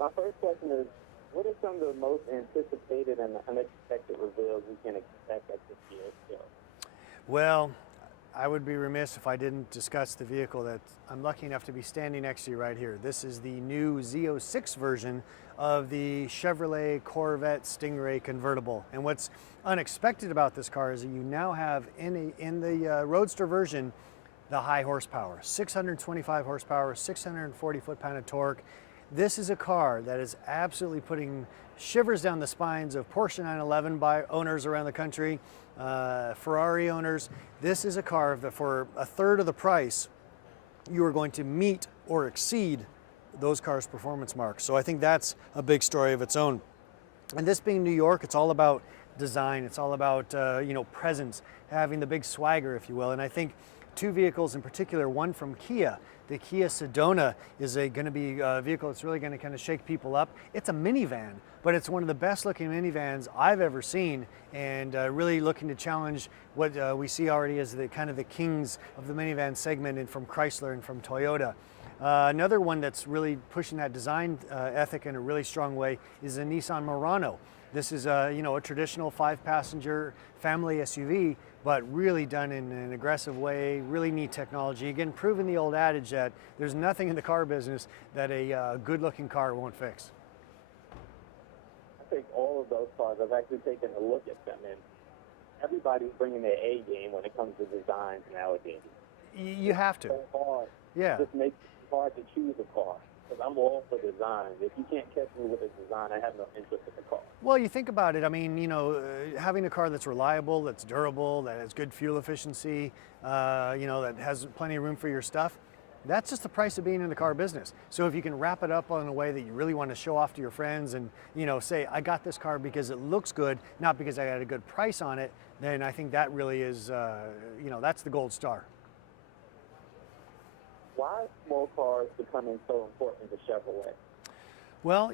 My first question is, what are some of the most anticipated and unexpected reveals we can expect at this year's show? Well, I would be remiss if I didn't discuss the vehicle that I'm lucky enough to be standing next to you right here. This is the new Z06 version of the Chevrolet Corvette Stingray convertible. And what's unexpected about this car is that you now have in the Roadster version the high horsepower, 625 horsepower, 640 foot-pound of torque. This is a car that is absolutely putting shivers down the spines of Porsche 911 by owners around the country, Ferrari owners. This is a car that for a third of the price, you are going to meet or exceed those cars' performance marks. So I think that's a big story of its own. And this being New York, it's all about design. It's all about presence, having the big swagger, if you will. And I think two vehicles in particular, one from Kia. The Kia Sedona is going to be a vehicle that's really going to kind of shake people up. It's a minivan, but it's one of the best looking minivans I've ever seen, and really looking to challenge what we see already as the kind of the kings of the minivan segment, and from Chrysler and from Toyota. Another one that's really pushing that design ethic in a really strong way is the Nissan Murano. This is a traditional 5-passenger family SUV, but really done in an aggressive way, really neat technology. Again, proving the old adage that there's nothing in the car business that a good-looking car won't fix. I think all of those cars, I've actually taken a look at them, and everybody's bringing their A game when it comes to designs nowadays. You have to. It's so hard. Yeah. It just makes it hard to choose a car. Because I'm all for design. If you can't catch me with a design, I have no interest in the car. Well, you think about it. I mean, having a car that's reliable, that's durable, that has good fuel efficiency, that has plenty of room for your stuff, that's just the price of being in the car business. So if you can wrap it up in a way that you really want to show off to your friends and, say, I got this car because it looks good, not because I got a good price on it, then I think that really is, that's the gold star. Why are small cars becoming so important to Chevrolet? Well,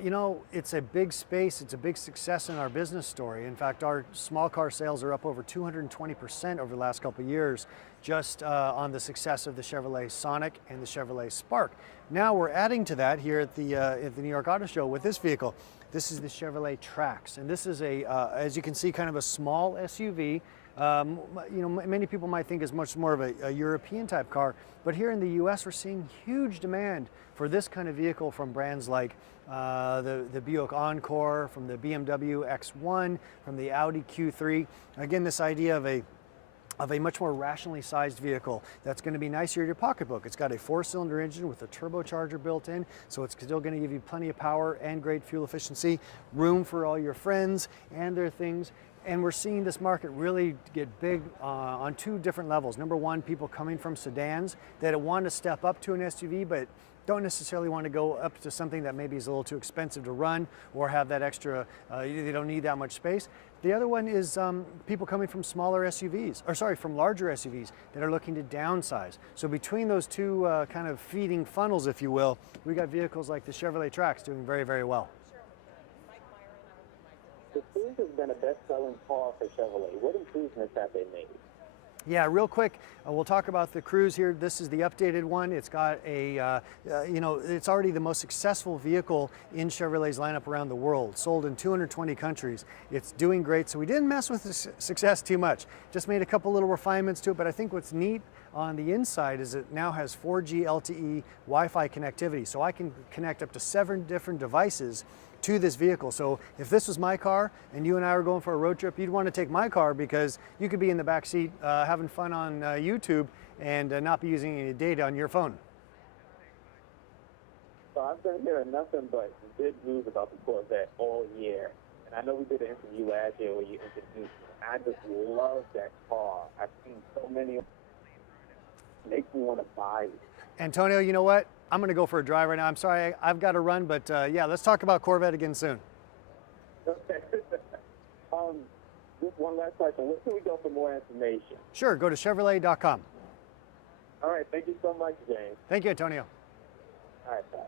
it's a big space. It's a big success in our business story. In fact, our small car sales are up over 220% over the last couple of years, just on the success of the Chevrolet Sonic and the Chevrolet Spark. Now we're adding to that here at the New York Auto Show with this vehicle. This is the Chevrolet Trax, and this is as you can see, kind of a small SUV. Many people might think is much more of a European type car, but here in the U.S. we're seeing huge demand for this kind of vehicle from brands like the Buick Encore, from the BMW X1, from the Audi Q3. Again, this idea of a much more rationally sized vehicle that's going to be nicer in your pocketbook. It's got a 4-cylinder engine with a turbocharger built in, so it's still going to give you plenty of power and great fuel efficiency, room for all your friends and their things. And we're seeing this market really get big on two different levels. Number one, people coming from sedans that want to step up to an SUV, but don't necessarily want to go up to something that maybe is a little too expensive to run or have that extra, they don't need that much space. The other one is people coming from from larger SUVs that are looking to downsize. So between those two kind of feeding funnels, if you will, we got vehicles like the Chevrolet Trax doing very, very well. The Cruze has been a best-selling car for Chevrolet. What improvements have they made? Yeah, real quick, we'll talk about the Cruze here. This is the updated one. It's got it's already the most successful vehicle in Chevrolet's lineup around the world, sold in 220 countries. It's doing great, so we didn't mess with the success too much. Just made a couple little refinements to it, but I think what's neat on the inside is it now has 4G LTE Wi-Fi connectivity, so I can connect up to 7 different devices to this vehicle. So if this was my car and you and I were going for a road trip, you'd want to take my car because you could be in the back seat having fun on YouTube and not be using any data on your phone. So I've been hearing nothing but good news about the Corvette all year. And I know we did an interview last year where you introduced me. I just love that car. I've seen so many. It makes me want to buy it. Antonio, you know what? I'm going to go for a drive right now. I'm sorry, I've got to run, but yeah, let's talk about Corvette again soon. Okay. Just one last question. Where can we go for more information? Sure, go to Chevrolet.com. All right, thank you so much, James. Thank you, Antonio. All right, bye.